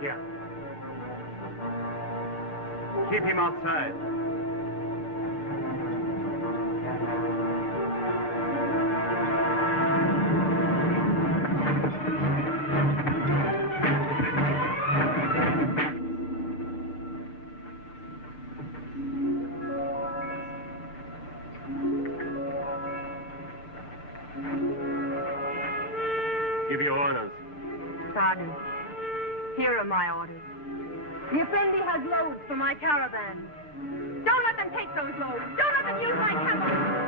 Here. Keep him outside. Give your orders. Sergeant, here are my orders. The Effendi has loads for my caravan. Don't let them take those loads. Don't let them use my camels.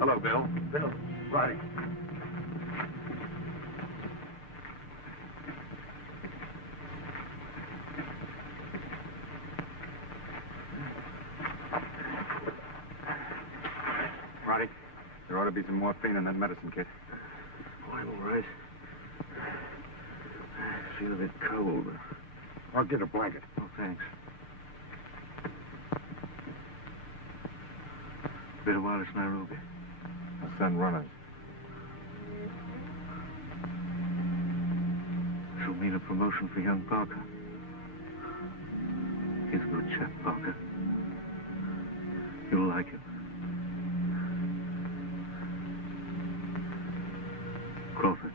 Hello, Bill. Bill, Roddy. Roddy, you're ought to be some morphine in that medicine kit. Oh, I'm all right. I feel a bit cold. I'll get a blanket. Oh, thanks. Been a while it's Nairobi. I'll send runners. This'll mean a promotion for young Parker. He's a good chap, Parker. You'll like him. Crawford,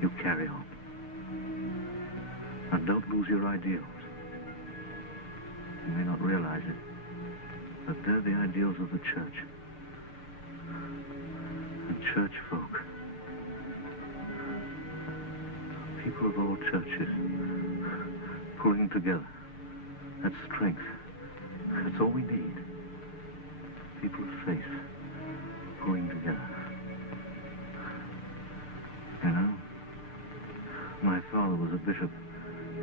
you carry on. And don't lose your ideals. You may not realize it, but they're the ideals of the church. And church folk. People of all churches pulling together. That's strength. That's all we need. People of faith pulling together. You know, my father was a bishop.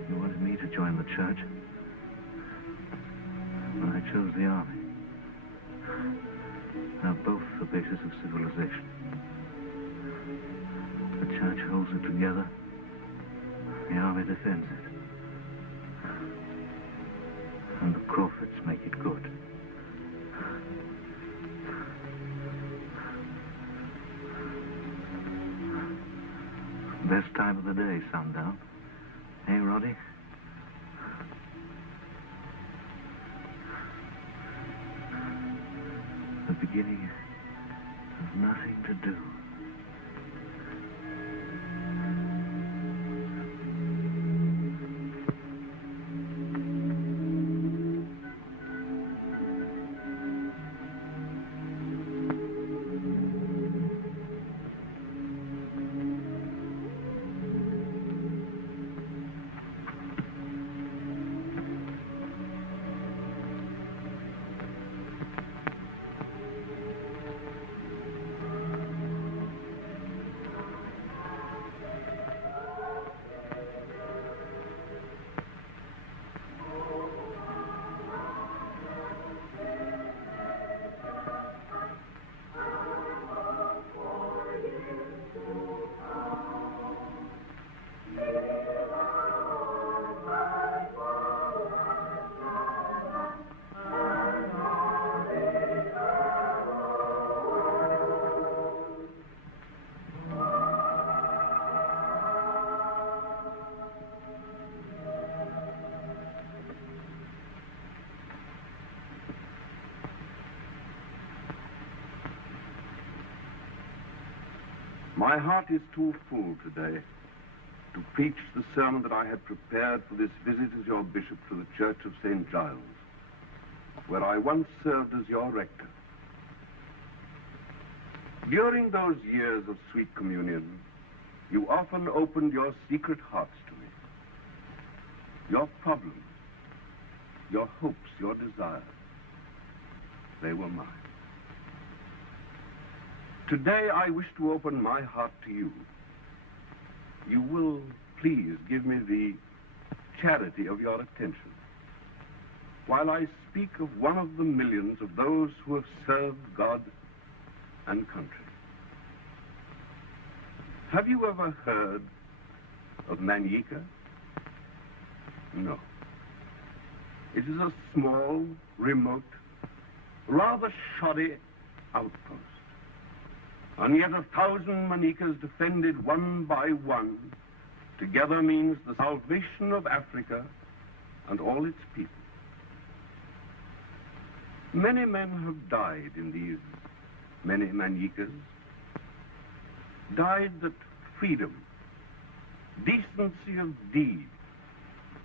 He wanted me to join the church. But I chose the army. They're both the basis of civilization. The church holds it together. The army defends it. And the Crawfords make it good. Best time of the day, Sundown. Hey, Roddy? The beginning of nothing to do. My heart is too full today to preach the sermon that I had prepared for this visit as your bishop to the Church of St. Giles, where I once served as your rector. During those years of sweet communion, you often opened your secret hearts to me. Your problems, your hopes, your desires, they were mine. Today, I wish to open my heart to you. You will please give me the charity of your attention while I speak of one of the millions of those who have served God and country. Have you ever heard of Manyika? No. It is a small, remote, rather shoddy outpost. And yet 1,000 Manikas defended one by one together means the salvation of Africa and all its people. Many men have died in these many Manikas, died that freedom, decency of deed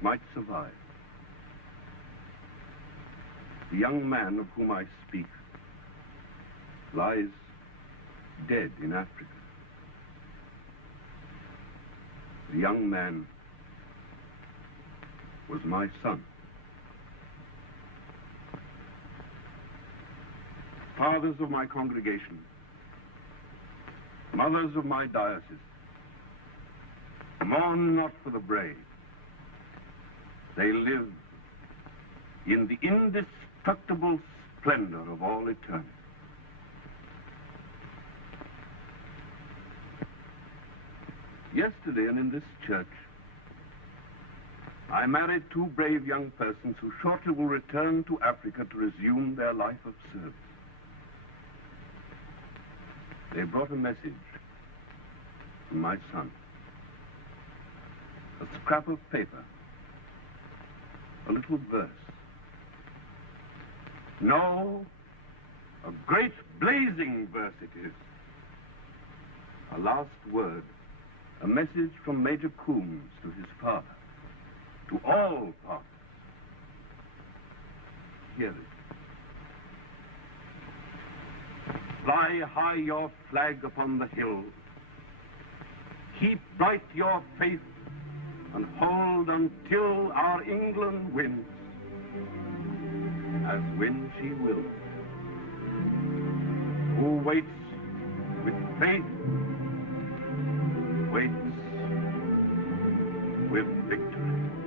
might survive. The young man of whom I speak lies dead in Africa. The young man was my son. Fathers of my congregation, mothers of my diocese, mourn not for the brave. They live in the indestructible splendor of all eternity. Yesterday and in this church, I married two brave young persons who shortly will return to Africa to resume their life of service. They brought a message from my son. A scrap of paper, a little verse. No, a great blazing verse it is. A last word, a message from Major Coombs to his father, to all fathers. Hear it. Fly high your flag upon the hill. Keep bright your faith and hold until our England wins, as win she will. Who waits with faith, waits with victory.